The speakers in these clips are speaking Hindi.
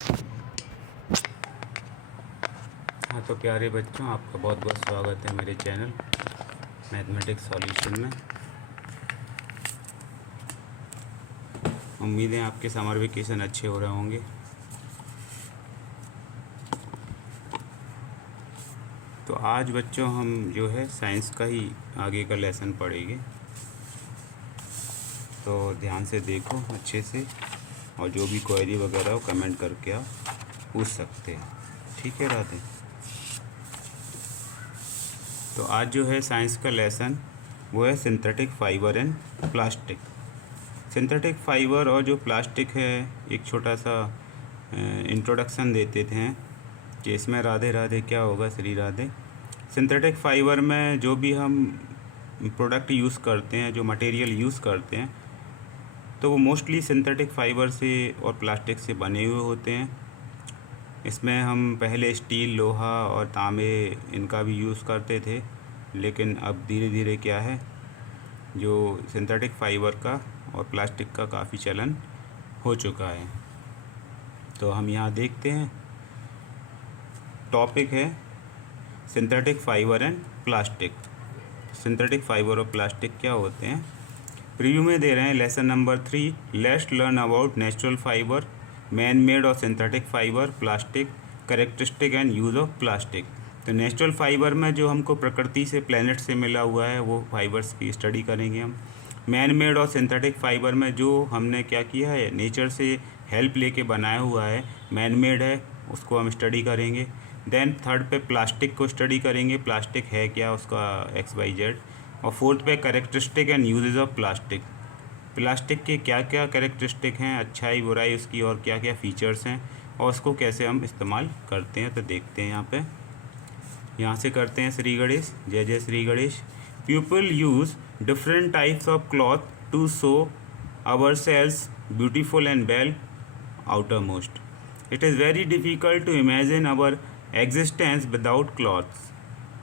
हाँ तो प्यारे बच्चों, आपका बहुत बहुत स्वागत है मेरे चैनल मैथमेटिक्स सॉल्यूशन में। उम्मीद है आपके समर वेकेशन अच्छे हो रहे होंगे। तो आज बच्चों हम जो है साइंस का ही आगे का लेसन पढ़ेंगे, तो ध्यान से देखो अच्छे से, और जो भी क्वेरी वगैरह हो कमेंट करके आप पूछ सकते हैं। ठीक है राधे। तो आज जो है साइंस का लेसन वो है synthetic fibre and plastic. Synthetic fibre और जो प्लास्टिक है, एक छोटा सा इंट्रोडक्शन देते थे कि इसमें राधे राधे क्या होगा, श्री राधे। सिंथेटिक फाइबर में जो भी हम प्रोडक्ट यूज़ करते हैं, जो मटेरियल यूज़ करते हैं, तो वो मोस्टली सिंथेटिक फाइबर से और प्लास्टिक से बने हुए होते हैं। इसमें हम पहले स्टील, लोहा और तांबे इनका भी यूज़ करते थे, लेकिन अब धीरे धीरे क्या है, जो सिंथेटिक फाइबर का और प्लास्टिक का काफ़ी चलन हो चुका है। तो हम यहाँ देखते हैं, टॉपिक है synthetic fibre and plastic. Synthetic fibre और प्लास्टिक क्या होते हैं, प्रीव्यू में दे रहे हैं। Lesson number 3, let's learn about natural fibre, man made और synthetic fibre, plastic, characteristic and use of plastic. तो नेचुरल फाइबर में जो हमको प्रकृति से, प्लेनेट से मिला हुआ है, वो फाइबर्स की स्टडी करेंगे हम। मैन मेड और सिंथेटिक फाइबर में जो हमने क्या किया है, नेचर से हेल्प लेके बनाया हुआ है, मैन मेड है, उसको हम स्टडी करेंगे। देन थर्ड पे प्लास्टिक को स्टडी करेंगे, प्लास्टिक है क्या, उसका XYZ। और फोर्थ पे characteristic and usages of plastic, plastic के क्या क्या कैरेक्टरिस्टिक हैं, अच्छाई बुराई उसकी, और क्या क्या फ़ीचर्स हैं, और उसको कैसे हम इस्तेमाल करते हैं। तो देखते हैं यहाँ से करते हैं श्री गणेश। जय जय Shri Ganesh. People use different types of cloth to show our selves beautiful and well outermost. It is very difficult to imagine our existence without clothes.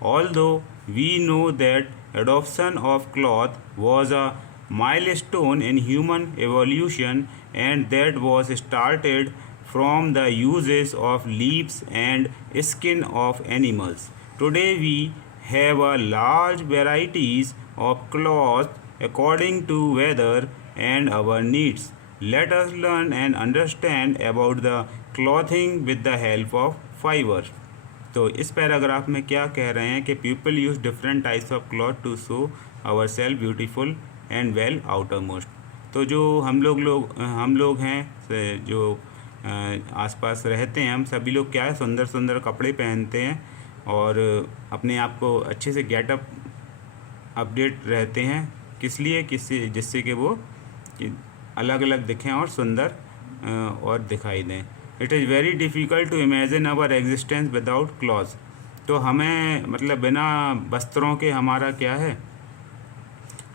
Although we know that adoption of cloth was a milestone in human evolution, and that was started from the uses of leaves and skin of animals. Today we have a large varieties of cloth according to weather and our needs. Let us learn and understand about the clothing with the help of fiber. तो इस पैराग्राफ में क्या कह रहे हैं कि people use different types of cloth to show our self beautiful and well outermost. तो जो हम लोग हैं, जो आसपास रहते हैं, हम सभी लोग क्या है, सुंदर सुंदर कपड़े पहनते हैं और अपने आप को अच्छे से गेटअप अपडेट रहते हैं। किस लिए, जिससे कि वो अलग अलग दिखें और सुंदर और दिखाई दें। It is very difficult to imagine our existence without clothes. तो हमें मतलब बिना वस्त्रों के हमारा क्या है,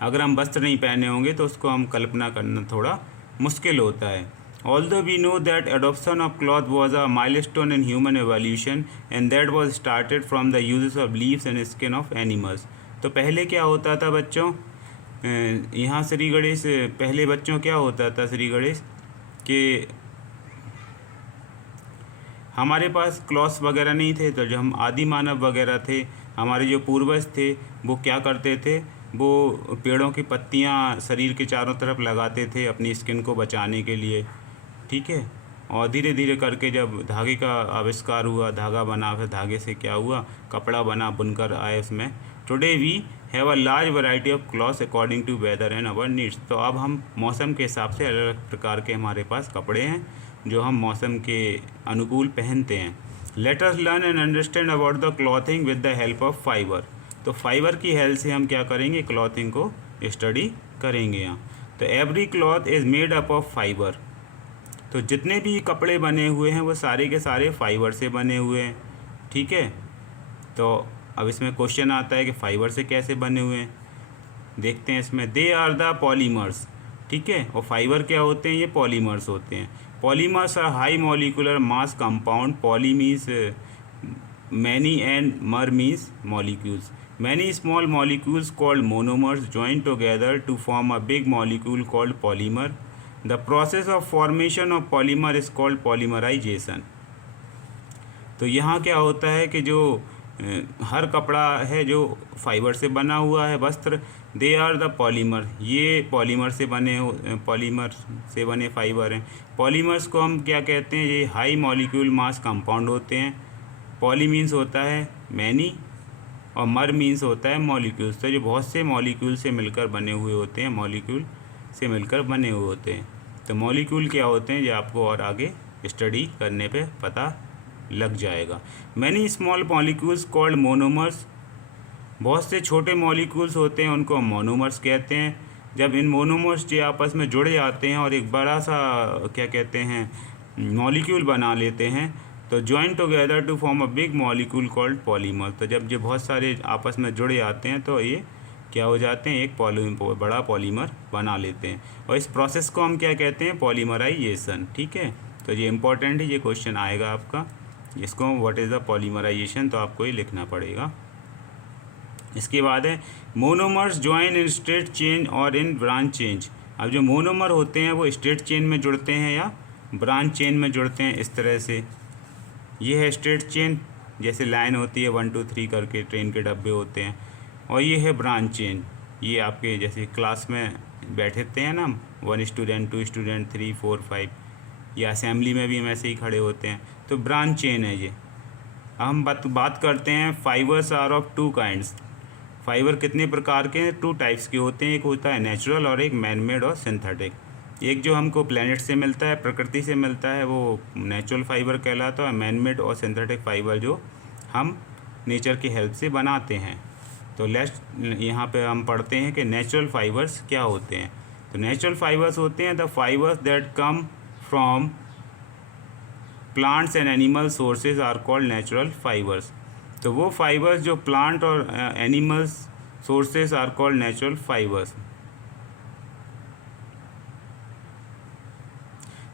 अगर हम वस्त्र नहीं पहने होंगे तो उसको हम कल्पना करना थोड़ा मुश्किल होता है। Although we know that adoption of cloth was a milestone in human evolution, and that was started from the uses of leaves and skin of animals. तो पहले क्या होता था बच्चों, यहाँ श्री गणेश, पहले बच्चों क्या होता था श्री गणेश, कि हमारे पास क्लॉथ्स वगैरह नहीं थे। तो जो हम आदि मानव वगैरह थे, हमारे जो पूर्वज थे, वो क्या करते थे, वो पेड़ों की पत्तियाँ शरीर के चारों तरफ लगाते थे अपनी स्किन को बचाने के लिए। ठीक है। और धीरे धीरे करके जब धागे का आविष्कार हुआ, धागा बना, फिर धागे से क्या हुआ, कपड़ा बना, बुनकर आए उसमें। Today we have a large variety of clothes according to weather and our needs. तो अब हम मौसम के हिसाब से अलग अलग प्रकार के हमारे पास कपड़े हैं जो हम मौसम के अनुकूल पहनते हैं। Let us learn and understand about the clothing with the help of fibre. तो फाइबर की हेल्प से हम क्या करेंगे, क्लॉथिंग को स्टडी करेंगे यहाँ। तो every cloth is made up of fibre. तो जितने भी कपड़े बने हुए हैं वो सारे के सारे फाइबर से बने हुए हैं। ठीक है। तो अब इसमें क्वेश्चन आता है कि फाइबर से कैसे बने हुए हैं, देखते हैं इसमें। They are the polymers. ठीक है। और फाइबर क्या होते हैं, ये पॉलीमर्स होते हैं। Polymers are high molecular mass compound. Poly means many and mer means molecules. Many small molecules called monomers join together to form a big molecule called polymer. The process of formation of polymer is called polymerisation. तो यहाँ क्या होता है कि जो हर कपड़ा है जो फाइबर से बना हुआ है, वस्त्र, दे आर द पॉलीमर, ये पॉलीमर से बने फाइबर हैं। पॉलीमर्स को हम क्या कहते हैं, ये हाई मॉलिक्यूल मास कंपाउंड होते हैं। पॉली मीन्स होता है मैनी और मर मीन्स होता है मॉलिक्यूल्स, तो जो बहुत से मॉलिक्यूल से मिलकर बने हुए होते हैं, तो मॉलिक्यूल क्या होते हैं ये आपको और आगे स्टडी करने पे पता लग जाएगा। Many small molecules called monomers, बहुत से छोटे मॉलिक्यूल्स होते हैं उनको मोनोमर्स कहते हैं। जब इन मोनोमर्स जो आपस में जुड़ जाते हैं और एक बड़ा सा क्या कहते हैं मॉलिक्यूल बना लेते हैं, तो join together to form a big molecule called polymer. तो जब ये बहुत सारे आपस में जुड़ जाते हैं तो ये क्या हो जाते हैं, एक बड़ा पॉलीमर बना लेते हैं, और इस प्रोसेस को हम क्या कहते हैं, पॉलीमराइजेशन। ठीक है, तो ये इंपॉर्टेंट है, ये क्वेश्चन आएगा आपका, इसको व्हाट इज़ द पॉलीमराइजेशन, तो आपको ये लिखना पड़ेगा। इसके बाद है monomers join in straight chain और इन ब्रांच चेंज। अब जो मोनोमर होते हैं वो स्ट्रेट चेन में जुड़ते हैं या ब्रांच चेन में जुड़ते हैं, इस तरह से। ये है स्ट्रेट चेन, जैसे लाइन होती है 1 2 3 करके ट्रेन के डब्बे होते हैं, और ये है ब्रांच चेन, ये आपके जैसे क्लास में बैठते हैं ना 1 स्टूडेंट 2 स्टूडेंट 3 4 5, या असेंबली में भी हम ऐसे ही खड़े होते हैं, तो ब्रांच चेन है ये। हम बात करते हैं fibres are of 2 kinds. Fibre कितने प्रकार के हैं, 2 टाइप्स के होते हैं, एक होता है नेचुरल और एक मैन मेड और सिंथेटिक। एक जो हमको प्लेनेट से मिलता है, प्रकृति से मिलता है, वो नेचुरल फाइबर कहलाता है, मैन मेड और सिंथेटिक फाइबर जो हम नेचर की हेल्प से बनाते हैं। तो यहाँ पे हम पढ़ते हैं कि नेचुरल फाइबर्स क्या होते हैं। तो नेचुरल फाइबर्स होते हैं the fibres that come from plants and animal sources are called natural fibres. तो वो फाइबर्स जो प्लांट और animals sources are called natural fibres.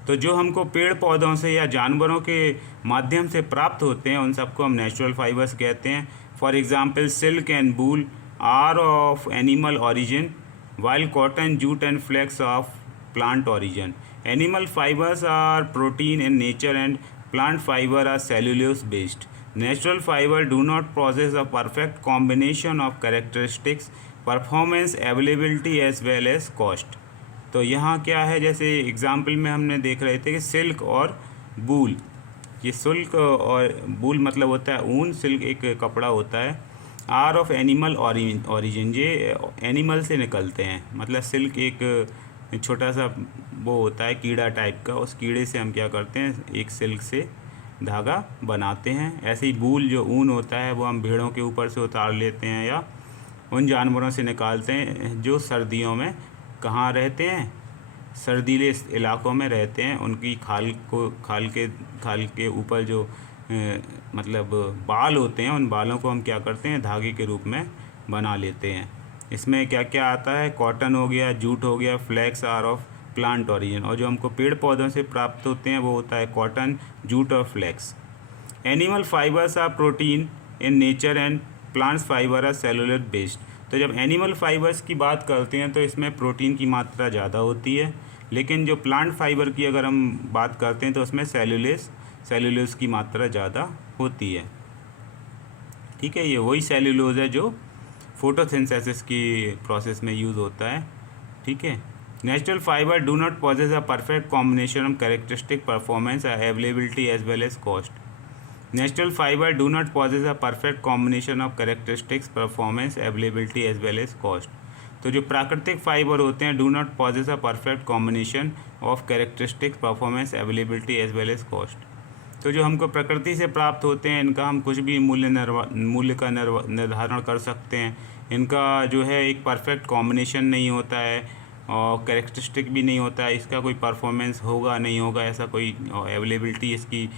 तो जो हमको पेड़ पौधों से या जानवरों के माध्यम से प्राप्त होते हैं उन सबको हम नेचुरल फाइबर्स कहते हैं। For example silk and wool are of animal origin while cotton jute and flax of plant origin. Animal fibres are protein in nature and plant fiber are cellulose based. Natural fiber do not possess a perfect combination of characteristics, performance, availability as well as cost. तो यहाँ क्या है, जैसे एग्जाम्पल में हमने देख रहे थे कि सिल्क और वूल, ये सिल्क और वूल मतलब होता है ऊन, सिल्क एक कपड़ा होता है, आर ऑफ एनिमल ओरिजिन, ये एनिमल से निकलते हैं, मतलब सिल्क एक छोटा सा वो होता है कीड़ा टाइप का, उस कीड़े से हम क्या करते हैं, एक सिल्क से धागा बनाते हैं। ऐसे ही वूल जो ऊन होता है वो हम भेड़ों के ऊपर से उतार लेते हैं या उन जानवरों से निकालते हैं जो सर्दियों में कहाँ रहते हैं, सर्दीले इलाकों में रहते हैं। उनकी खाल के ऊपर जो मतलब बाल होते हैं, उन बालों को हम क्या करते हैं, धागे के रूप में बना लेते हैं। इसमें क्या क्या आता है, कॉटन हो गया, जूट हो गया, flax are of plant origin, और जो हमको पेड़ पौधों से प्राप्त होते हैं वो होता है कॉटन, जूट और flax. Animal fibres are protein in nature and plants fibre are cellular based. तो जब एनिमल फाइबर्स की बात करते हैं तो इसमें प्रोटीन की मात्रा ज़्यादा होती है, लेकिन जो प्लांट फाइबर की अगर हम बात करते हैं तो उसमें सेलुलोज की मात्रा ज़्यादा होती है। ठीक है, ये वही सेलुलोज है जो फोटोसिंथेसिस की प्रोसेस में यूज़ होता है। ठीक है, natural fibre do not possess a perfect combination of characteristic performance availability as well as cost. Natural fibre do not possess a perfect combination of characteristics performance availability as well as cost. तो जो प्राकृतिक फाइबर होते हैं do not possess a perfect combination of characteristics performance availability as well as cost. तो जो हमको प्रकृति से प्राप्त होते हैं इनका हम कुछ भी मूल्य का निर्धारण कर सकते हैं। इनका जो है एक परफेक्ट कॉम्बिनेशन नहीं होता है और कैरेक्टरिस्टिक भी नहीं होता है, इसका कोई परफॉर्मेंस होगा नहीं होगा ऐसा कोई, अवेलेबिलिटी इसकी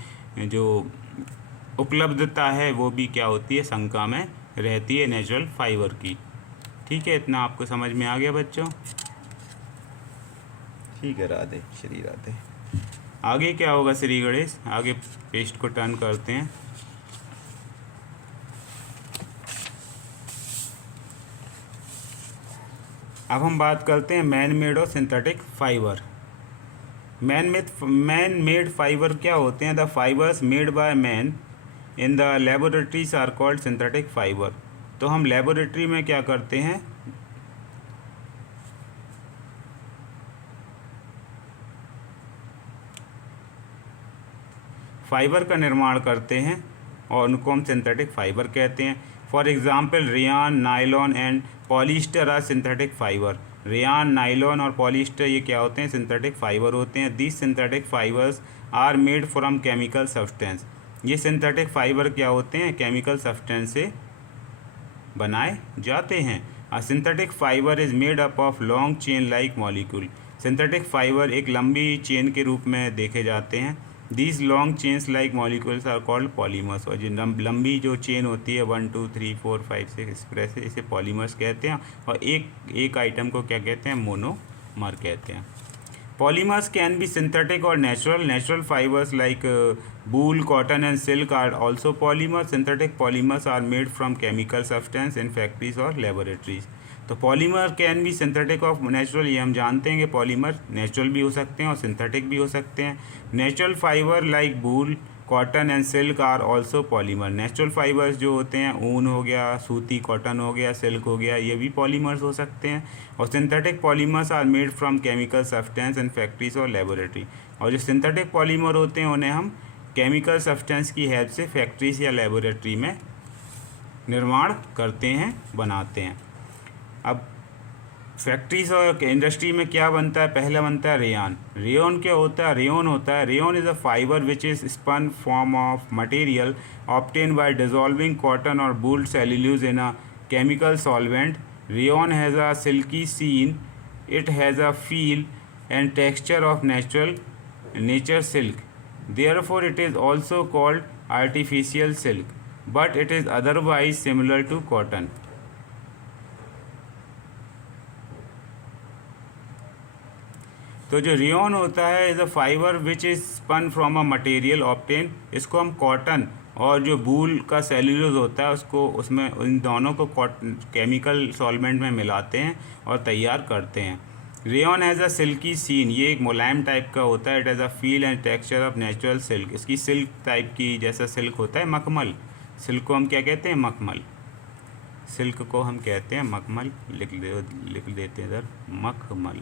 जो उपलब्धता है वो भी क्या होती है, शंका में रहती है नेचुरल फाइबर की। ठीक है, इतना आपको समझ में आ गया बच्चों? ठीक है, राधे श्री राधे। आगे क्या होगा श्री गणेश, आगे पेस्ट को टर्न करते हैं। अब हम बात करते हैं मैन मेड और synthetic fibre. Man made fibre क्या होते हैं? The fibres made by man in the laboratories are called synthetic fibre. तो हम लेबोरेटरी में क्या करते हैं? फाइबर का निर्माण करते हैं और उनको हम सिंथेटिक फाइबर कहते हैं। For example rayon, nylon and polyester are synthetic fibre. Rayon, nylon और पॉलिस्टर ये क्या होते हैं? सिंथेटिक फाइबर होते हैं। These synthetic fibres are made from chemical substance. ये सिंथेटिक फाइबर क्या होते हैं? केमिकल सब्सटेंस से बनाए जाते हैं। A synthetic fibre is made up of long chain like molecule. Synthetic fibre एक लंबी चेन के रूप में देखे जाते हैं। These long chains like molecules are called polymers. और जो लंबी जो चेन होती है 1 2 3 4 5 6 इस तरह से, इसे पॉलीमर्स कहते हैं। और एक आइटम को क्या कहते हैं? मोनोमर कहते हैं। Polymers can be synthetic or natural. Natural fibers like wool, cotton and silk are also polymers. Synthetic polymers are made from chemical substance in factories or laboratories. तो पॉलीमर कैन भी सिंथेटिक और नेचुरल, ये हम जानते हैं कि पॉलीमर नेचुरल भी हो सकते हैं और सिंथेटिक भी हो सकते हैं। Natural fibre like wool, cotton and silk are also polymer. Natural fibres जो होते हैं, ऊन हो गया, सूती कॉटन हो गया, सिल्क हो गया, ये भी पॉलीमर्स हो सकते हैं। और synthetic polymers are made from chemical substance in factories और लेबोरेटरी। और जो सिंथेटिक पॉलीमर होते हैं उन्हें हम केमिकल सब्सटेंस की हेल्प से फैक्ट्रीज या लेबोरेटरी में निर्माण करते हैं, बनाते हैं। अब फैक्ट्रीज और इंडस्ट्री में क्या बनता है? पहला बनता है रेयन। रेयन क्या होता है? Rayon is a fibre which is spun form of material obtain by dissolving cotton or wool cellulose in a chemical solvent. Rayon has a silky sheen, it has a feel and texture of nature silk, therefore it is also called artificial silk, but it is otherwise similar to cotton. तो जो रेयन होता है is a fibre which is spun from a material obtain. इसको हम कॉटन और जो वूल का सेल्यूलोज होता है उसको, उसमें इन दोनों को केमिकल सॉल्वेंट में मिलाते हैं और तैयार करते हैं। Rayon has a silky sheen, ये एक मुलायम टाइप का होता है। It has a feel and texture of natural silk, इसकी सिल्क टाइप की जैसा सिल्क होता है, मखमल। सिल्क को हम क्या कहते हैं? मखमल। सिल्क को हम कहते हैं मखमल। लिख देते हैं इधर, मखमल।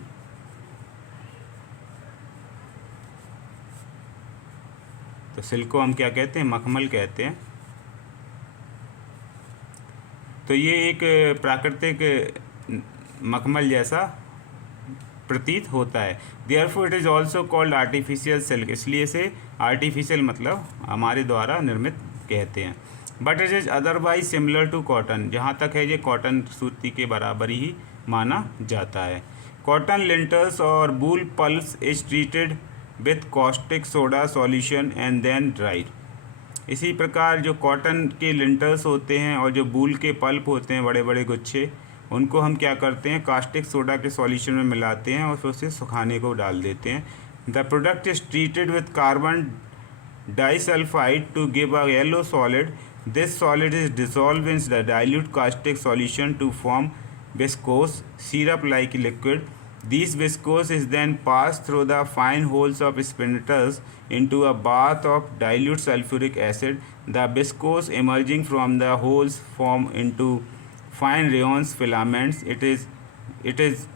तो सिल्क को हम क्या कहते हैं? मखमल कहते हैं। तो ये एक प्राकृतिक मखमल जैसा प्रतीत होता है। Therefore it is also called artificial silk, इसलिए इसे आर्टिफिशियल मतलब हमारे द्वारा निर्मित कहते हैं। But it is otherwise similar to cotton, जहाँ तक है ये कॉटन सूती के बराबर ही माना जाता है। Cotton linters or wood pulp is treated with caustic soda solution and then dried. इसी प्रकार जो कॉटन के लिंटर्स होते हैं और जो वूल के पल्प होते हैं, बड़े बड़े गुच्छे, उनको हम क्या करते हैं? कास्टिक सोडा के सॉल्यूशन में मिलाते हैं और फिर उसे सुखाने को डाल देते हैं। The product is treated with carbon disulphide to give a yellow solid. This solid is dissolve in the dilute caustic solution to form viscose syrup like liquid. These viscose is then passed through the fine holes of spinters into a bath of dilute sulfuric acid. The viscose emerging from the holes form into fine rayons filaments. It is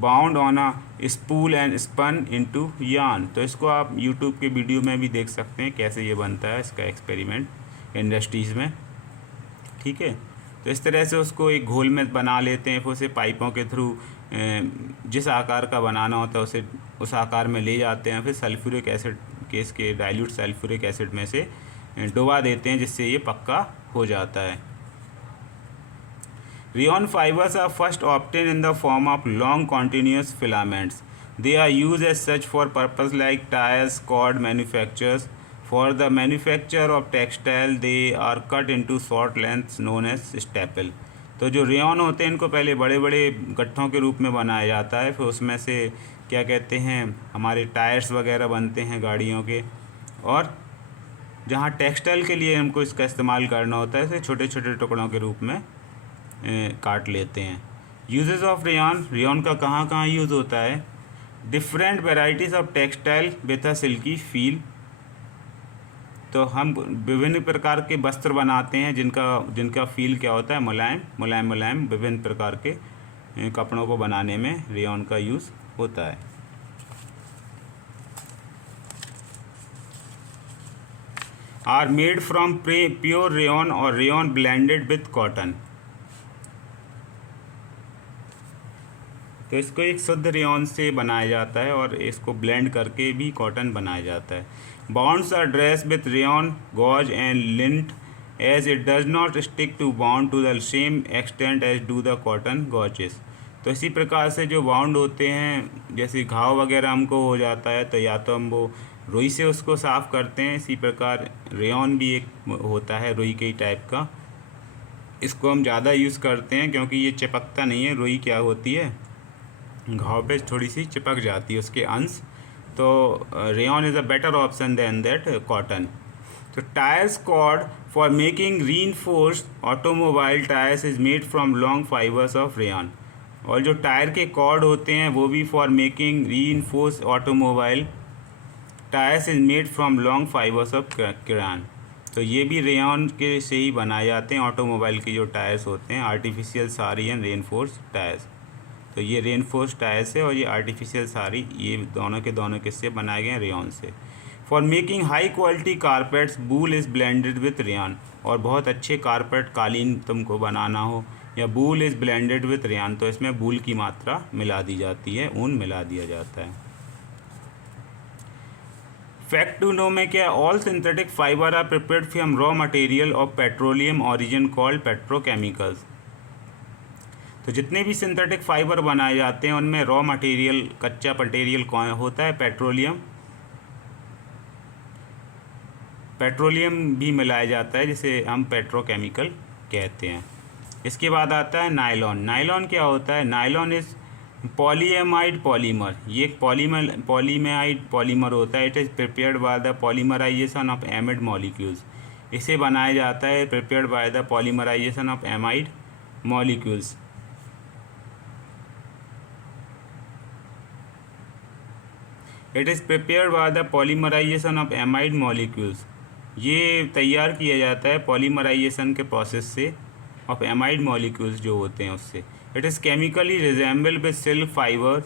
bound on a spool and spun into yarn. तो इसको आप यूट्यूब के वीडियो में भी देख सकते हैं कैसे ये बनता है, इसका एक्सपेरिमेंट इंडस्ट्रीज़ में। ठीक है, तो इस तरह से उसको एक घोल में बना लेते हैं, फिर उसे पाइपों के थ्रू जिस आकार का बनाना होता है उसे उस आकार में ले जाते हैं, फिर सल्फ्यूरिक एसिड के इसके डाइल्यूट सल्फ्यूरिक एसिड में से डुबा देते हैं, जिससे ये पक्का हो जाता है। Rayon fibers are first obtained in the form of long continuous filaments. They are used as such for purpose like tires, cord manufacturers. For the manufacture of textile, they are cut into short lengths known as staple. तो जो रेयन होते हैं इनको पहले बड़े बड़े गट्ठों के रूप में बनाया जाता है, फिर उसमें से क्या कहते हैं हमारे टायर्स वगैरह बनते हैं गाड़ियों के, और जहाँ टेक्सटाइल के लिए हमको इसका इस्तेमाल करना होता है इसे छोटे छोटे टुकड़ों के रूप में काट लेते हैं। यूजेस ऑफ रेयन, रेयन का कहाँ कहाँ यूज़ होता है? Different varieties of textile with a silky feel. तो हम विभिन्न प्रकार के वस्त्र बनाते हैं जिनका फील क्या होता है, मुलायम मुलायम मुलायम। विभिन्न प्रकार के कपड़ों को बनाने में रेयॉन का यूज़ होता है। Are made from pure rayon और रेयॉन ब्लेंडेड विथ कॉटन। तो इसको एक शुद्ध रेयॉन से बनाया जाता है और इसको ब्लेंड करके भी कॉटन बनाया जाता है। Wounds are dress with rayon gauze and lint as it does not stick to wound to the same extent as do the cotton gauzes. तो इसी प्रकार से जो बाउंड होते हैं, जैसे घाव वगैरह हमको हो जाता है तो या तो हम वो रुई से उसको साफ़ करते हैं, इसी प्रकार रेयॉन भी एक होता है रुई के ही टाइप का। इसको हम ज़्यादा यूज़ करते हैं क्योंकि ये चिपकता नहीं है। रुई क्या होती है, घाव पे थोड़ी सी चिपक जाती है उसके अंश। तो rayon is a better option than that cotton. तो tyres cord for making reinforced automobile tyres is made from long fibres of rayon. और जो टायर के कॉर्ड होते हैं वो भी for making reinforced automobile tyres is made from long fibres of rayon. तो ये भी रेयॉन के से ही बनाए जाते हैं। ऑटोमोबाइल के जो टायर्स होते हैं, आर्टिफिशियल सारी एंड रेनफोर्स टायर्स। तो ये रेनफोर्स टायर्स है और ये आर्टिफिशियल सारी, ये दोनों के दोनों किससे बनाए गए हैं, रेयॉन से। For making high quality carpets wool is blended with rayon. और बहुत अच्छे कारपेट कालीन तुमको बनाना हो या wool is blended with rayon, तो इसमें वूल की मात्रा मिला दी जाती है, ऊन मिला दिया जाता है। फैक्ट टू नो में क्या, all synthetic fibre are prepared from raw material of petroleum origin called petrochemicals. तो जितने भी सिंथेटिक फाइबर बनाए जाते हैं उनमें रॉ मटेरियल, कच्चा मटेरियल कौन होता है, पेट्रोलियम। पेट्रोलियम भी मिलाया जाता है जिसे हम पेट्रोकेमिकल कहते हैं। इसके बाद आता है नायलॉन। नायलॉन क्या होता है, नायलॉन इज़ पॉलीएमाइड पॉलीमर। ये एक पॉलीमेमाइड पॉलीमर होता है। It is prepared by the polymerisation of amide molecules. इसे बनाया जाता है prepared by the polymerisation of amide molecules. It is prepared by the polymerisation of amide molecules. ये तैयार किया जाता है पॉलीमराइजेशन के प्रोसेस से ऑफ एमाइड मॉलिक्यूल्स जो होते हैं उससे। It is chemically resemble with silk fibre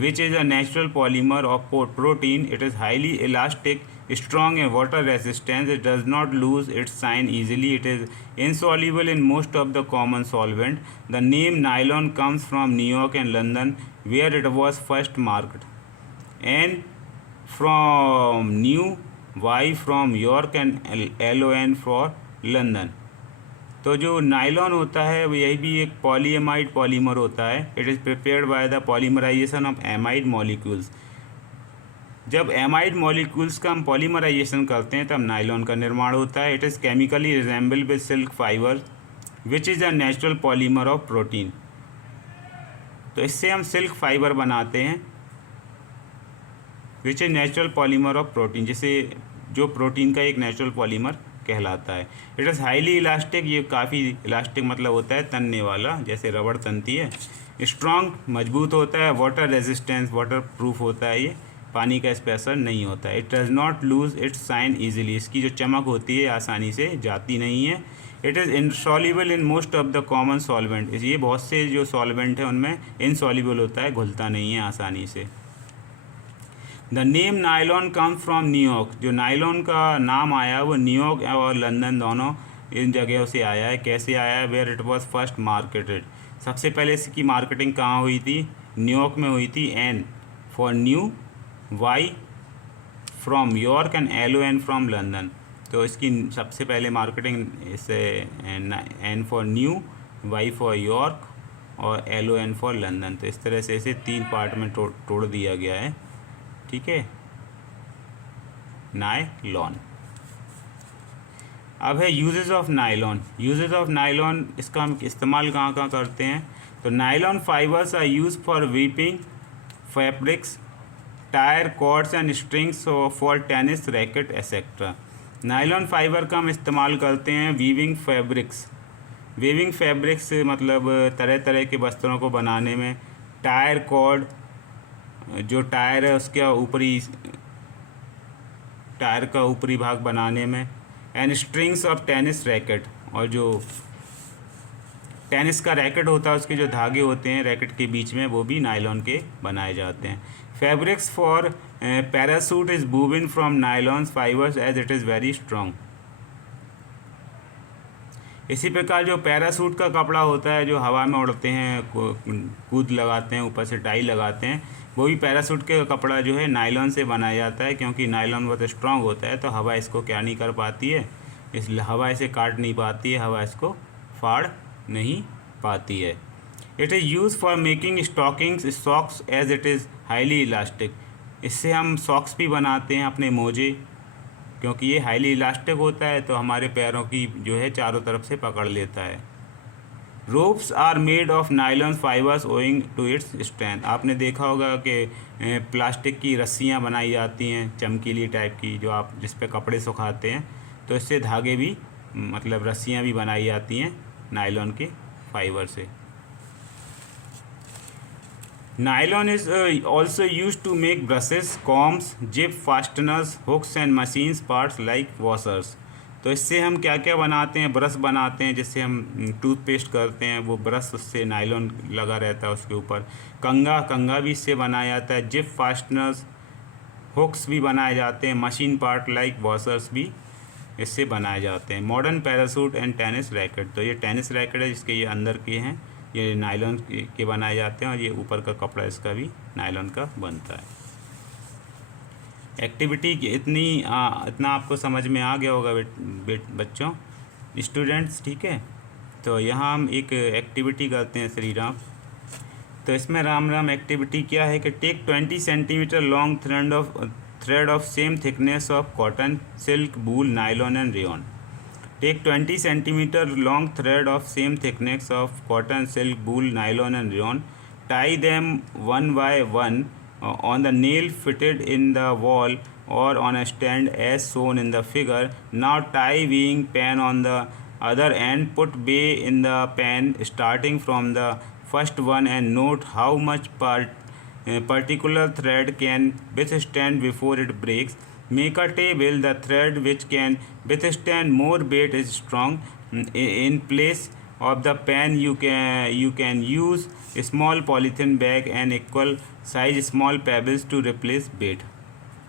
which is a natural polymer of protein. It is highly elastic, strong and water resistance. It does not lose its shine easily. It is insoluble in most of the common solvent. The name nylon comes from New York and London where it was first marked. N from New, Y from York and LON for London. तो जो नाइलॉन होता है वो यही भी एक पॉलीएमाइड पॉलीमर होता है। It is prepared by the polymerisation of amide molecules. जब एमाइड मॉलिक्यूल्स का हम पॉलीमराइजेशन करते हैं तब नाइलॉन का निर्माण होता है। It is chemically resemble with silk fibre which is a natural polymer of protein. तो इससे हम सिल्क फाइबर बनाते हैं which is natural polymer of protein, जिसे जो प्रोटीन का एक नेचुरल पॉलीमर कहलाता है। It is highly elastic. ये काफ़ी इलास्टिक मतलब होता है तनने वाला, जैसे रबड़ तनती है। स्ट्रॉन्ग, मजबूत होता है। वाटर रेजिस्टेंस, वाटर प्रूफ होता है। ये पानी का स्पेशर नहीं होता है। It does not lose its shine easily. इसकी जो चमक होती है आसानी से जाती नहीं है। It is insoluble in most of the common solvent. ये बहुत से जो सॉल्वेंट हैं उनमें इनसॉल्युबल होता है, घुलता नहीं है आसानी से। The name nylon come from New York. जो नायलॉन का नाम आया वो न्यूयॉर्क और लंदन दोनों इन जगहों से आया है। कैसे आया है, where it was first marketed. सबसे पहले इसकी मार्केटिंग कहाँ हुई थी, न्यूयॉर्क में हुई थी। N for new, Y from York and LON from London. तो इसकी सबसे पहले मार्केटिंग इसे N for new, Y for York और LON फॉर लंदन। तो इस तरह से इसे 3 पार्ट में तोड़ दिया गया है। ठीक है, नायलॉन। अब है uses of nylon. Uses of nylon, इसका हम इस्तेमाल कहाँ कहाँ करते हैं। तो nylon fibres are use for weaving fabrics, tyre, cords and strings for tennis racket etcetera. Nylon fibre का हम इस्तेमाल करते हैं वीविंग फैब्रिक्स। वीविंग फैब्रिक्स मतलब तरह तरह के वस्त्रों को बनाने में। टायर, कॉर्ड जो टायर है उसका ऊपरी टायर का ऊपरी भाग बनाने में। And strings of tennis racket, और जो टेनिस का रैकेट होता है उसके जो धागे होते हैं रैकेट के बीच में वो भी नायलॉन के बनाए जाते हैं। Fabrics for parachute is woven from nylons fibres as it is very strong. इसी प्रकार जो पैरासूट का कपड़ा होता है जो हवा में उड़ते हैं, कूद लगाते हैं, ऊपर से टाई लगाते हैं, वो भी पैरासूट के कपड़ा जो है नायलॉन से बनाया जाता है, क्योंकि नायलॉन बहुत स्ट्रांग होता है तो हवा इसको क्या नहीं कर पाती है, इसलिए हवा इसे काट नहीं पाती है, हवा इसको फाड़ नहीं पाती है। It is use for making stockings socks as it is highly elastic. इससे हम सॉक्स भी बनाते हैं, अपने मोजे, क्योंकि ये हाईली इलास्टिक होता है तो हमारे पैरों की जो है चारों तरफ से पकड़ लेता है। Ropes are made of nylon fibres owing to its strength. आपने देखा होगा कि प्लास्टिक की रस्सियाँ बनाई जाती हैं चमकीली टाइप की, जो आप जिस पे कपड़े सुखाते हैं, तो इससे धागे भी मतलब रस्सियाँ भी बनाई जाती हैं नायलॉन के फाइबर से। Nylon is also used to make brushes, combs, zip fasteners, hooks and machines parts like washers। तो इससे हम क्या क्या बनाते हैं, ब्रश बनाते हैं, जिससे हम टूथपेस्ट करते हैं, वो ब्रश उससे नायलॉन लगा रहता है उसके ऊपर। कंगा भी इससे बनाया जाता है। जिप फास्टनर्स, हुक्स भी बनाए जाते हैं। मशीन पार्ट लाइक वॉशर्स भी इससे बनाए जाते हैं। Modern parachute and tennis racket, तो ये टेनिस रैकेट है जिसके ये अंदर के हैं, ये नायलॉन के बनाए जाते हैं, और ये ऊपर का कपड़ा इसका भी नायलॉन का बनता है। एक्टिविटी इतना आपको समझ में आ गया होगा बच्चों, स्टूडेंट्स, ठीक है। तो यहाँ हम एक एक्टिविटी करते हैं श्री राम। तो इसमें राम एक्टिविटी क्या है कि take 20 centimetre long thread of same thickness of cotton, silk, wool, nylon and rayon. Take 20 centimeter long thread of same thickness of cotton, silk, wool, nylon and rayon. Tie them one by one on the nail fitted in the wall or on a stand as shown in the figure. Now tie weighing pan on the other end. Put weigh in the pan starting from the first one and note how much particular thread can withstand before it breaks. Make a table. The thread which can withstand more weight is strong. In place of the pan you can use a small polythene bag and equal size small pebbles to replace weight।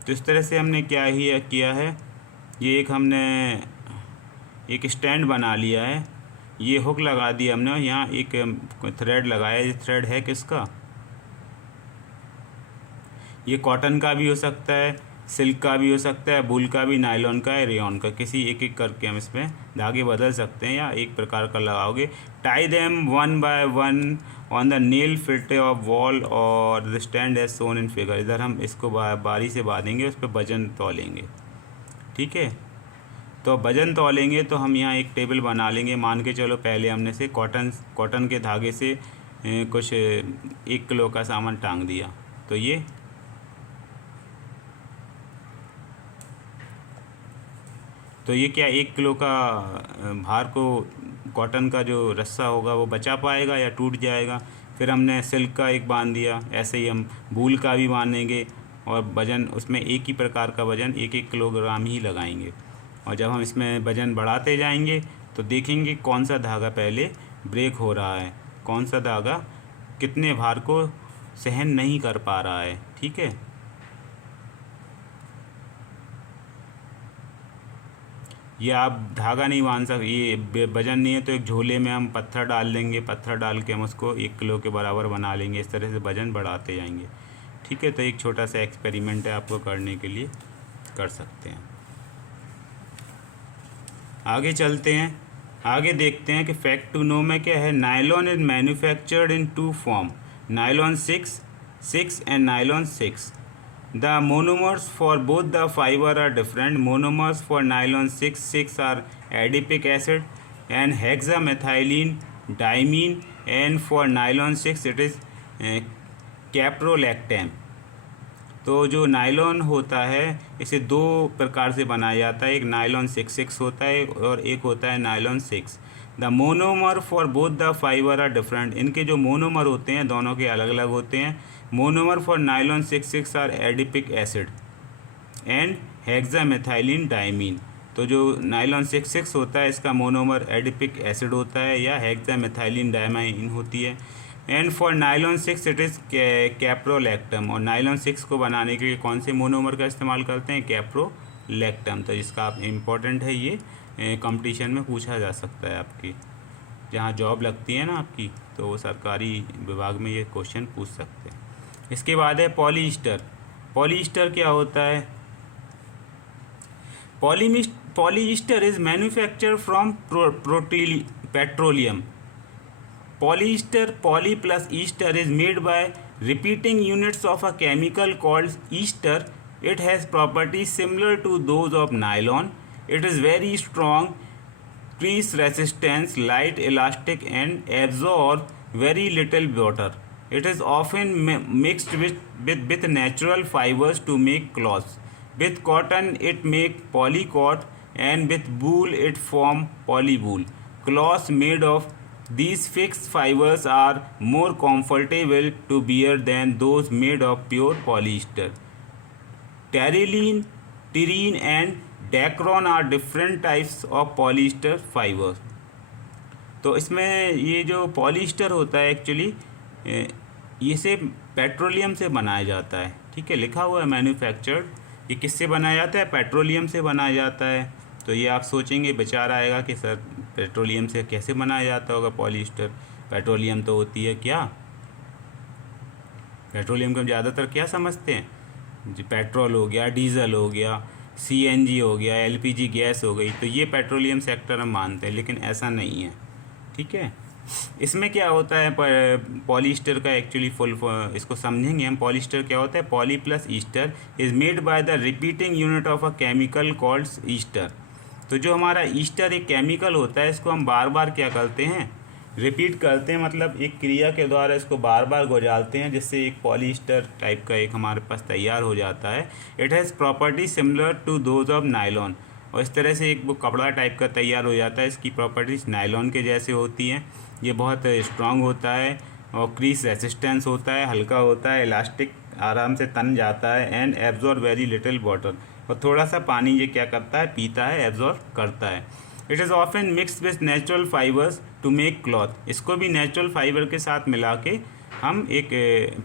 तो इस तरह से हमने किया है, ये हमने एक स्टैंड बना लिया है, ये हुक लगा दिया हमने, यहाँ एक थ्रेड लगाया। ये थ्रेड है किसका, ये कॉटन का भी हो सकता है, सिल्क का भी हो सकता है, वूल का भी, नायलॉन का है, रेयॉन का। किसी एक करके हम इसमें धागे बदल सकते हैं या एक प्रकार का लगाओगे। Tie them one by one on the nail fit of wall और the stand as shown in figure. इधर हम इसको बारी से बांधेंगे, उस पर वजन तौलेंगे, ठीक है। तो वजन तौलेंगे तो हम यहाँ एक टेबल बना लेंगे। मान के चलो पहले हमने से कॉटन के धागे से कुछ 1 किलो का सामान टांग दिया, तो ये क्या 1 किलो का भार को कॉटन का जो रस्सा होगा वो बचा पाएगा या टूट जाएगा। फिर हमने सिल्क का एक बांध दिया, ऐसे ही हम वूल का भी बांधेंगे और वज़न उसमें एक ही प्रकार का वज़न 1-1 किलोग्राम ही लगाएंगे। और जब हम इसमें वज़न बढ़ाते जाएंगे तो देखेंगे कौन सा धागा पहले ब्रेक हो रहा है, कौन सा धागा कितने भार को सहन नहीं कर पा रहा है, ठीक है। ये आप धागा नहीं बांध सकते, ये वजन नहीं है तो एक झोले में हम पत्थर डाल देंगे, पत्थर डाल के हम उसको 1 किलो के बराबर बना लेंगे। इस तरह से वजन बढ़ाते जाएंगे, ठीक है। तो एक छोटा सा एक्सपेरिमेंट है, आपको करने के लिए कर सकते हैं। आगे चलते हैं, आगे देखते हैं कि फैक्ट टू नो में क्या है। Nylon is manufactured in 2 form, nylon 6 and nylon 6। The monomers for both the fiber are different. Monomers for nylon 6 are adipic acid and hexamethylene diamine, and for nylon 6 it is caprolactam। तो जो नायलॉन होता है इसे 2 प्रकार से बनाया जाता है, एक नायलॉन 6 होता है और एक होता है nylon 6। The monomer for both the fibre are different. इनके जो मोनोमर होते हैं दोनों के अलग अलग होते हैं। Monomer for nylon 6,6 are adipic acid and hexamethylene diamine. तो जो नाइलॉन 6,6 होता है इसका मोनोमर एडिपिक एसिड होता है या हेक्सामेथाइलिन डाइमीन होती है। And for nylon 6 it is caprolactam, और नाइलॉन 6 को बनाने के लिए कौन से मोनोमर का इस्तेमाल करते हैं? कैप्रोलैक्टम। तो इसका आप इम्पोर्टेंट है, ये कंपटीशन में पूछा जा सकता है आपकी जहाँ जॉब लगती है ना आपकी, तो वो सरकारी विभाग में ये क्वेश्चन पूछ सकते हैं। इसके बाद है पॉलीस्टर। पॉलीस्टर क्या होता है? Polyester is manufacture from petroleum. Polyester, poly plus ester is made by repeating units of a chemical called ester. It has properties similar to those of nylon. It is very strong, crease resistance, light, elastic and absorb very little water. It is often mixed with natural fibers to make cloths. With cotton it make polycot and with wool it form polywool. Cloths made of these fixed fibers are more comfortable to wear than those made of pure polyester. Terylene, terene and Dacron are different types of polyester fibers. तो इसमें ये जो पॉलीस्टर होता है एक्चुअली ये से पेट्रोलियम से बनाया जाता है। ठीक है, लिखा हुआ है मैन्युफैक्चर्ड, ये किससे बनाया जाता है? पेट्रोलियम से बनाया जाता है। तो ये आप सोचेंगे, विचार आएगा कि सर पेट्रोलियम से कैसे बनाया जाता होगा पॉलीस्टर? पेट्रोलियम तो होती है क्या? पेट्रोलियम को हम ज़्यादातर क्या समझते हैं? जो पेट्रोल हो गया, डीजल हो गया, सीएनजी हो गया, एलपीजी गैस हो गई, तो ये पेट्रोलियम सेक्टर हम मानते हैं, लेकिन ऐसा नहीं है। ठीक है, इसमें क्या होता है पॉलीस्टर का एक्चुअली इसको समझेंगे हम। पॉलीस्टर क्या होता है? Poly plus Easter is made by the repeating unit of a chemical called Easter. तो जो हमारा ईस्टर एक केमिकल होता है, इसको हम बार बार क्या करते हैं? रिपीट करते हैं, मतलब एक क्रिया के द्वारा इसको बार बार गुजारते हैं, जिससे एक पॉलीस्टर टाइप का एक हमारे पास तैयार हो जाता है। It has property similar to those of nylon, और इस तरह से एक वो कपड़ा टाइप का तैयार हो जाता है। इसकी प्रॉपर्टीज नायलॉन के जैसे होती हैं। ये बहुत स्ट्रांग होता है और क्रीज रेसिस्टेंस होता है, हल्का होता है, इलास्टिक, आराम से तन जाता है and absorb very little water, और थोड़ा सा पानी ये क्या करता है? पीता है, एब्जॉर्ब करता है। It is often mixed with natural fibres to make cloth. इसको भी नेचुरल फाइबर के साथ मिला के हम एक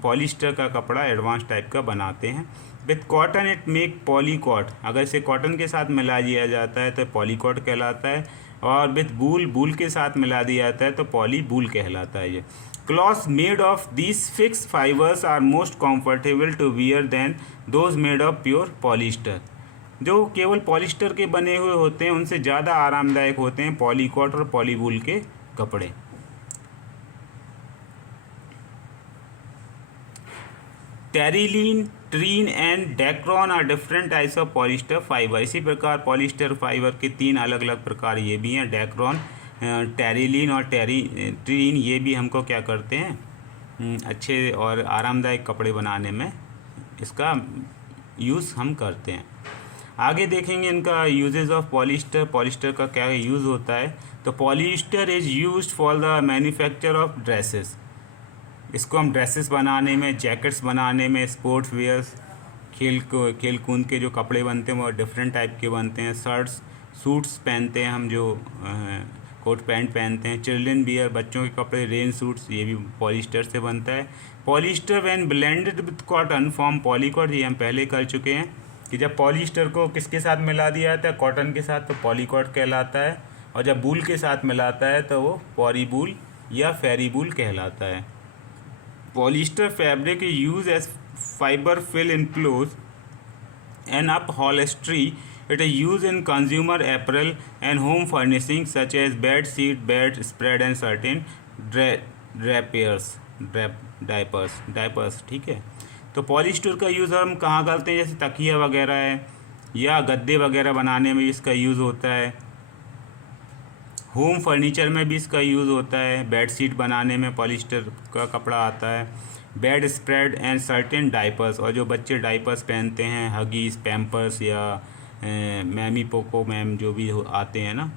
पॉलीस्टर का कपड़ा एडवांस टाइप का बनाते हैं। With cotton it make polycot. अगर इसे कॉटन के साथ मिला दिया जाता है तो पॉलीकॉट कहलाता है, और विथ बूल के साथ मिला दिया जाता है तो पॉलीबूल कहलाता है। ये clothes made of these fix fibres are most comfortable to wear than those made of pure polyester. जो केवल पॉलीस्टर के बने हुए होते हैं उनसे ज़्यादा आरामदायक होते हैं पॉलीकॉट और पॉलीबूल के कपड़े। Terylene, terene and dacron are different types of polyester fibre. इसी प्रकार पॉलीस्टर फाइबर के 3 अलग अलग प्रकार ये भी हैं, डेक्रॉन, टेरिलीन और ट्रीन। ये भी हमको क्या करते हैं? अच्छे और आरामदायक कपड़े बनाने में इसका यूज़ हम करते हैं। आगे देखेंगे इनका यूजेज ऑफ पॉलीस्टर। पॉलीस्टर का क्या यूज़ होता है? तो polyester is used for the manufacture of dresses. इसको हम ड्रेसेस बनाने में, जैकेट्स बनाने में, स्पोर्ट्स वेयर्स, खेल कूद के जो कपड़े बनते हैं वो डिफरेंट टाइप के बनते हैं। शर्ट्स, सूट्स पहनते हैं हम, जो कोट पैंट पहनते हैं। चिल्ड्रन वियर, बच्चों के कपड़े, रेन सूट्स, ये भी पॉलीस्टर से बनता है। Polyester when blended with cotton form polycot. ये हम पहले कर चुके हैं कि जब पॉलीस्टर को किसके साथ मिला दिया जाता है? कॉटन के साथ, तो पॉलीकॉट कहलाता है, और जब बूल के साथ मिलाता है तो वो पॉलीबूल या फेरीबूल कहलाता है। Polyester fabric is use as fibre fill in cloth and upholstery. It is used in consumer apparel and home furnishing such as bed sheet, bed spread and certain diapers। ठीक है, तो पॉलीस्टर का यूज़ हम कहाँ करते हैं? जैसे तकिया वगैरह है या गद्दे वगैरह बनाने में इसका यूज़ होता है। होम फर्नीचर में भी इसका यूज़ होता है। बेड शीट बनाने में पॉलीस्टर का कपड़ा आता है। Bed spread and certain diapers, और जो बच्चे डाइपर्स पहनते हैं, हगीज, पैम्पर्स या मैमी, पोको मैम जो भी आते हैं ना,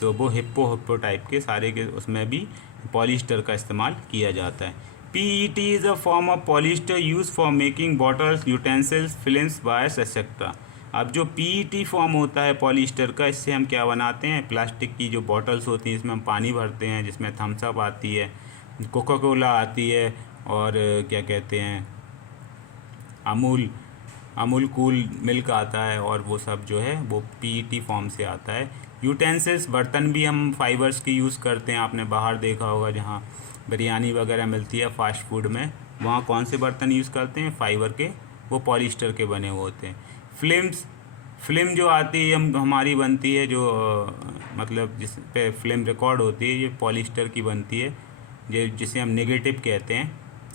तो वो हिप्पो टाइप के सारे के उसमें भी पॉलीस्टर का इस्तेमाल किया जाता है। PET is a form of polyester used for making bottles, utensils, films, wires, etc. अब जो PET फॉर्म होता है पॉलीस्टर का, इससे हम क्या बनाते हैं, प्लास्टिक की जो बॉटल्स होती हैं इसमें हम पानी भरते हैं, जिसमें थम्स अप आती है, कोका कोला आती है, और क्या कहते हैं अमूल कूल मिल्क आता है, और वो सब जो है वो PET फॉर्म से आता है। यूटेंसिल्स, बर्तन भी हम फाइबर्स की यूज़ करते हैं। आपने बाहर देखा होगा जहाँ बिरयानी वगैरह मिलती है फास्ट फूड में, वहाँ कौन से बर्तन यूज़ करते हैं, फाइबर के, वो पॉलीस्टर के बने हुए होते हैं। फिल्म जो आती है हमारी बनती है, जो मतलब जिस पे फिल्म रिकॉर्ड होती है, ये पॉलीस्टर की बनती है, जिसे हम नेगेटिव कहते हैं।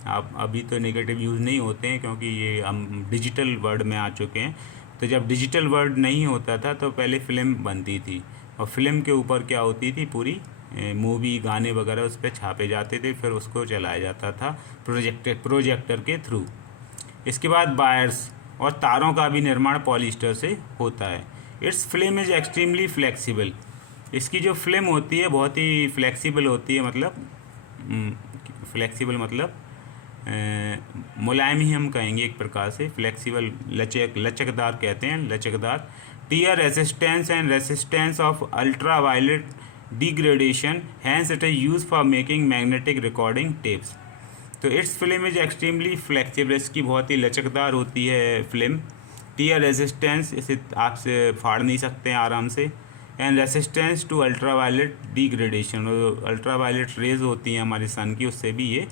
आप अभी तो नेगेटिव यूज़ नहीं होते हैं क्योंकि ये हम डिजिटल वर्ल्ड में आ चुके हैं। तो जब डिजिटल वर्ल्ड नहीं होता था तो पहले फ़िल्म बनती थी, और फिल्म के ऊपर क्या होती थी, पूरी मूवी गाने वगैरह उस पर छापे जाते थे, फिर उसको चलाया जाता था प्रोजेक्टर के थ्रू। इसके बाद वायर्स और तारों का भी निर्माण पॉलीस्टर से होता है। It's film is extremely flexible. इसकी जो फिल्म होती है बहुत ही फ्लेक्सिबल होती है, मतलब फ्लेक्सिबल मतलब मुलायम ही हम कहेंगे एक प्रकार से। फ्लेक्सिबल लचकदार कहते हैं, लचकदार। Tear resistance and resistance of ultra violet degradation, hence it is use for making magnetic recording tapes. तो its film is extremely flexible, इसकी बहुत ही लचकदार होती है फिल्म। टीयर रेजिस्टेंस, इसे आपसे फाड़ नहीं सकते हैं आराम से। And resistance to ultra violet degradation, ultraviolet rays होती हैं हमारे सन की, उससे भी ये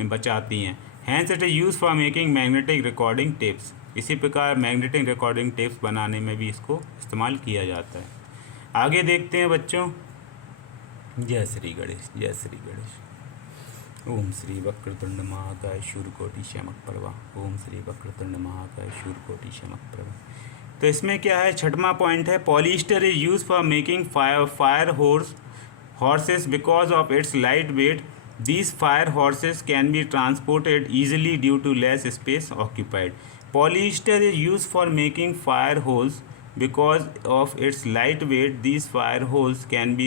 बचाती हैं। Hence it is use for making magnetic recording tapes. इसी प्रकार मैग्नेटिक रिकॉर्डिंग टेप्स बनाने में भी इसको इस्तेमाल किया जाता है। आगे देखते हैं बच्चों। जय श्री गणेश, जय श्री गणेश। ओम श्री वक्रतुंड महाकाय शूरकोटि शमक प्रभा। ओम श्री वक्रतुंड महाकाय शूरकोटि शमक प्रभा। तो इसमें क्या है, छठवां पॉइंट है, polyester is use for making fire horses because of its light weight. These fire horses can be transported easily due to less space occupied. Polyester is used for making fire hose because of its light weight. These fire hose can be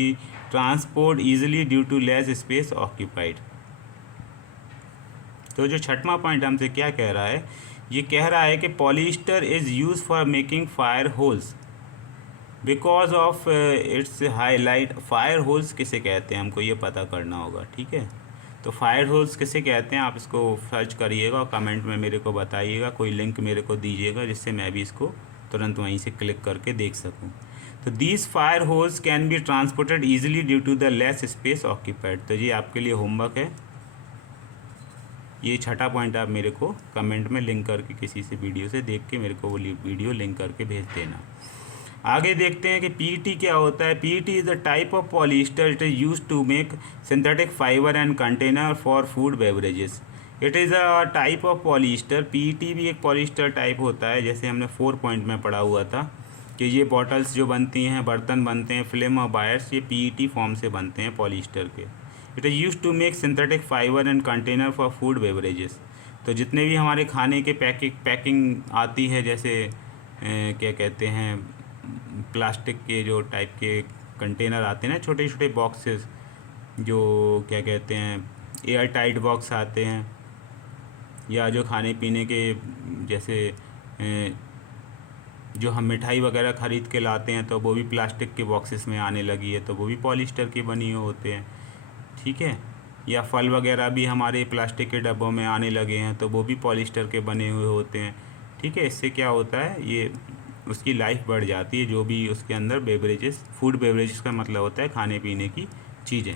transported easily due to less space occupied. तो जो छठवां पॉइंट हमसे क्या कह रहा है, ये कह रहा है कि polyester is use for making fire holes because of it's high light. Fire holes किसे कहते हैं हमको ये पता करना होगा, ठीक है। तो फायर होल्स किसे कहते हैं, आप इसको सर्च करिएगा और कमेंट में मेरे को बताइएगा, कोई लिंक मेरे को दीजिएगा जिससे मैं भी इसको तुरंत वहीं से क्लिक करके देख सकूं। तो these fire hoses can be transported easily due to the less space occupied. तो ये आपके लिए होमवर्क है, ये छठा पॉइंट आप मेरे को कमेंट में लिंक करके किसी से वीडियो से देख के मेरे को वो वीडियो लिंक करके भेज देना। आगे देखते हैं कि PET क्या होता है। PET is a type of polyester, it is use to make synthetic fibre and container for food beverages. It is a type of polyester. PET भी एक पॉलीस्टर टाइप होता है, जैसे हमने 4 पॉइंट में पढ़ा हुआ था कि ये बॉटल्स जो बनती हैं, बर्तन बनते हैं, फिल्म और वायर्स, ये PET फॉर्म से बनते हैं पॉलीस्टर के। It is use to make synthetic fibre and container for food beverages. तो जितने भी हमारे खाने के पैकिंग आती है, जैसे क्या कहते हैं, प्लास्टिक के जो टाइप के कंटेनर आते हैं ना, छोटे छोटे बॉक्सेस, जो क्या कहते हैं, एयर टाइट बॉक्स आते हैं, या जो खाने पीने के जैसे जो हम मिठाई वगैरह ख़रीद के लाते हैं तो वो भी प्लास्टिक के बॉक्सेस में आने लगी है, तो वो भी पॉलीस्टर के बनी हुए होते हैं, ठीक है। या फल वगैरह भी हमारे प्लास्टिक के डब्बों में आने लगे हैं, तो वो भी पॉलीस्टर के बने हुए होते हैं, ठीक है। इससे क्या होता है, ये उसकी लाइफ बढ़ जाती है, जो भी उसके अंदर बेवरेजेस, फूड बेवरेजेस का मतलब होता है खाने पीने की चीज़ें।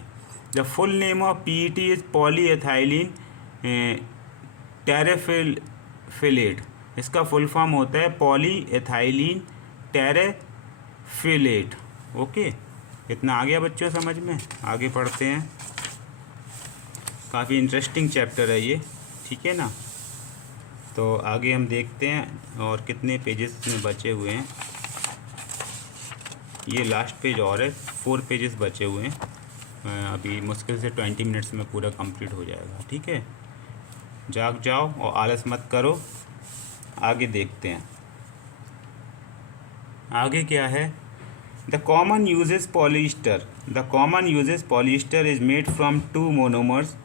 The full name of PET is polyethylene terephthalate. इसका फुल फॉर्म होता है पॉलीएथाइलिन टेरेफिलेट। ओके, इतना आ गया बच्चों समझ में। आगे पढ़ते हैं, काफ़ी इंटरेस्टिंग चैप्टर है ये, ठीक है ना। तो आगे हम देखते हैं और कितने पेजेस में बचे हुए हैं। ये लास्ट पेज और है, 4 पेजेस बचे हुए हैं। अभी मुश्किल से 20 मिनट्स में पूरा कंप्लीट हो जाएगा, ठीक है। जाग जाओ और आलस मत करो। आगे देखते हैं, आगे क्या है। The common uses polyester. The common uses polyester is made from 2 monomers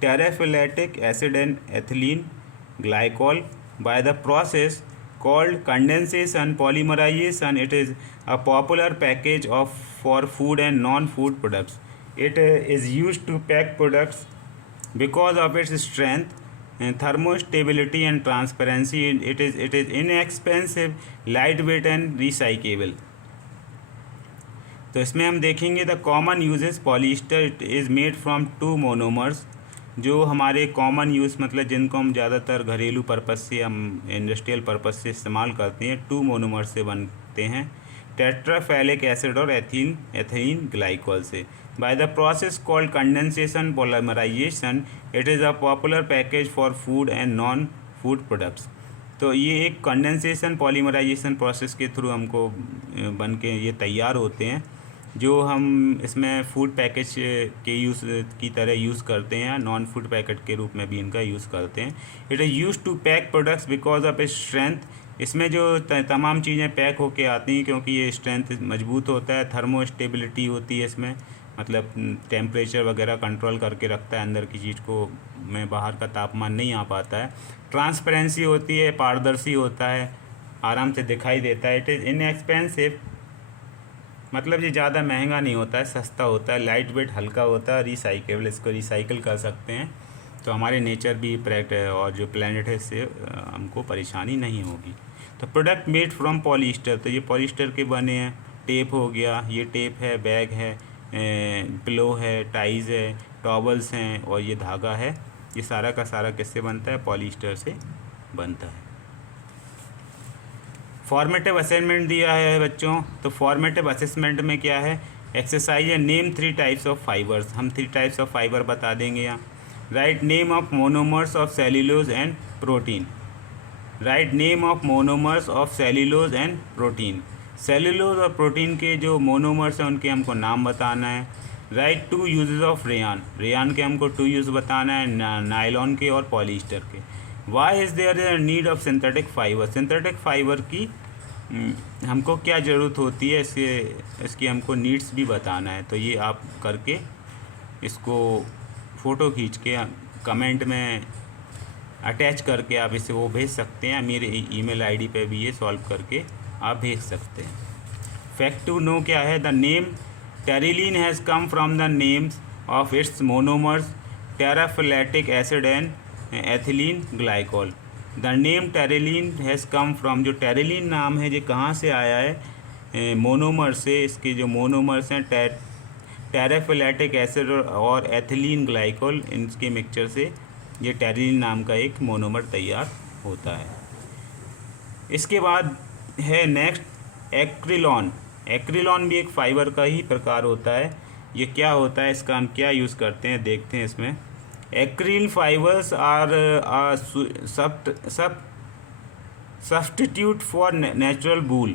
terephthalic acid and ethylene glycol by the process called condensation polymerization. It is a popular package for food and non-food products. It is used to pack products because of its strength and thermostability and transparency. It is inexpensive, lightweight and recyclable. तो इसमें हम देखेंगे the common uses polyester. It is made from 2 monomers. जो हमारे कॉमन यूज़ मतलब जिनको हम ज़्यादातर घरेलू पर्पस से हम इंडस्ट्रियल पर्पस से इस्तेमाल करते हैं, 2 मोनोमर्स से बनते हैं, टेट्राफैलिक एसिड और एथिलीन ग्लाइकोल से. By the process called condensation polymerisation it is a popular package for food and non food products. तो ये एक कंडेंसेशन पॉलीमराइजेशन प्रोसेस के थ्रू हमको बन के ये तैयार होते हैं, जो हम इसमें फूड पैकेज के यूज़ की तरह यूज़ करते हैं, नॉन फूड पैकेट के रूप में भी इनका यूज़ करते हैं. It is use to pack products because of its strength. इसमें जो तमाम चीज़ें पैक होके आती हैं क्योंकि ये स्ट्रेंथ मजबूत होता है. थर्मो स्टेबिलिटी होती है इसमें, मतलब टेम्परेचर वगैरह कंट्रोल करके रखता है अंदर की चीज़ को, में बाहर का तापमान नहीं आ पाता है. ट्रांसपेरेंसी होती है, पारदर्शी होता है, आराम से दिखाई देता है. इट इज़ इनएक्सपेंसिव, मतलब ये ज़्यादा महंगा नहीं होता है, सस्ता होता है, लाइट वेट हल्का होता है, रिसाइकेबल, इसको रिसाइकिल कर सकते हैं. तो हमारे नेचर भी और जो प्लेनेट है इससे हमको परेशानी नहीं होगी. तो प्रोडक्ट मेड फ्रॉम पॉलिएस्टर, तो ये पॉलिएस्टर के बने हैं. टेप हो गया, ये टेप है, बैग है, पिलो है, टाइज है, टॉवल्स हैं और ये धागा है. ये सारा का सारा किससे बनता है? पॉलिएस्टर से बनता है. फॉर्मेटिव असेसमेंट दिया है बच्चों. तो फॉर्मेटिव असेसमेंट में क्या है? एक्सरसाइज है नेम 3 टाइप्स ऑफ फाइबर्स. हम 3 टाइप्स ऑफ फाइबर बता देंगे यहाँ. Write name of monomers of cellulose and protein. Write name of monomers of cellulose and protein. Cellulose और प्रोटीन के जो मोनोमर्स हैं उनके हमको नाम बताना है. Write 2 uses of rayon. Rayon के हमको 2 यूज़ बताना है, नायलॉन के और पॉलिएस्टर के. Why is there need of synthetic fibre. Synthetic fibre की हमको क्या ज़रूरत होती है, इसकी हमको नीड्स भी बताना है. तो ये आप करके इसको फ़ोटो खींच के कमेंट में अटैच करके आप इसे वो भेज सकते हैं. मेरे ईमेल आईडी पे भी ये सॉल्व करके आप भेज सकते हैं. फैक्ट टू नो क्या है? The name terylene has come from the names of its monomers terephthalic acid and ethylene glycol. The name terylene has come from, जो टेरिलीन नाम है ये कहाँ से आया है? मोनोमर से. इसके जो मोनोमर्स हैं टेराफिलेटिक एसिड और एथिलीन ग्लाइकोल, इनके मिक्सचर से ये टेरिलीन नाम का एक मोनोमर तैयार होता है. इसके बाद है नेक्स्ट एक्रिलॉन. एक्रिलॉन भी एक फाइबर का ही प्रकार होता है. ये क्या होता है, इसका हम क्या यूज़ करते हैं देखते हैं इसमें. Acrylic fibres are substitute for natural wool.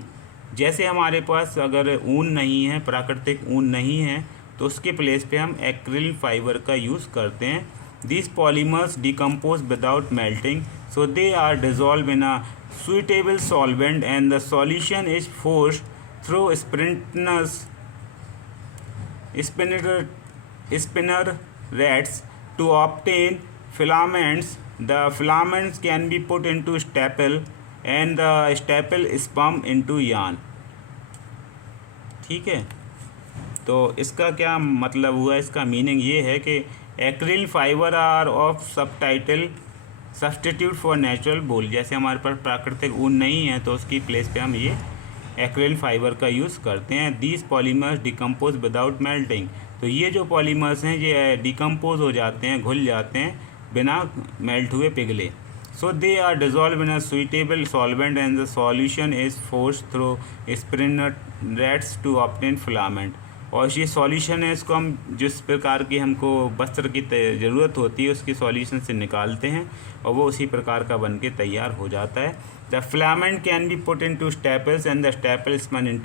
जैसे हमारे पास अगर ऊन नहीं है, प्राकृतिक ऊन नहीं है, तो उसके प्लेस पे हम एक्रिल फाइबर का यूज़ करते हैं. These polymers decompose without melting, so they are dissolved in a suitable solvent and the solution is forced through spinnerets to obtain filaments. The filaments can be put into staple and the staple is pumped into yarn. ठीक है, तो इसका क्या मतलब हुआ? इसका मीनिंग ये है कि acrylic fibre are of substitute for natural wool. जैसे हमारे पास प्राकृतिक ऊन नहीं है तो उसकी प्लेस पे हम ये एक्रिल फाइबर का यूज़ करते हैं. These polymers decompose without melting. तो ये जो पॉलीमर्स हैं ये डिकम्पोज हो जाते हैं, घुल जाते हैं बिना मेल्ट हुए, पिघले. So they are dissolve in a suitable solvent and the solution is forced through spinnerets to obtain filament. और ये सॉल्यूशन है, इसको हम जिस प्रकार की हमको वस्त्र की ज़रूरत होती है उसकी सॉल्यूशन से निकालते हैं और वो उसी प्रकार का बन के तैयार हो जाता है. The filament can be put into staples and the staple spun into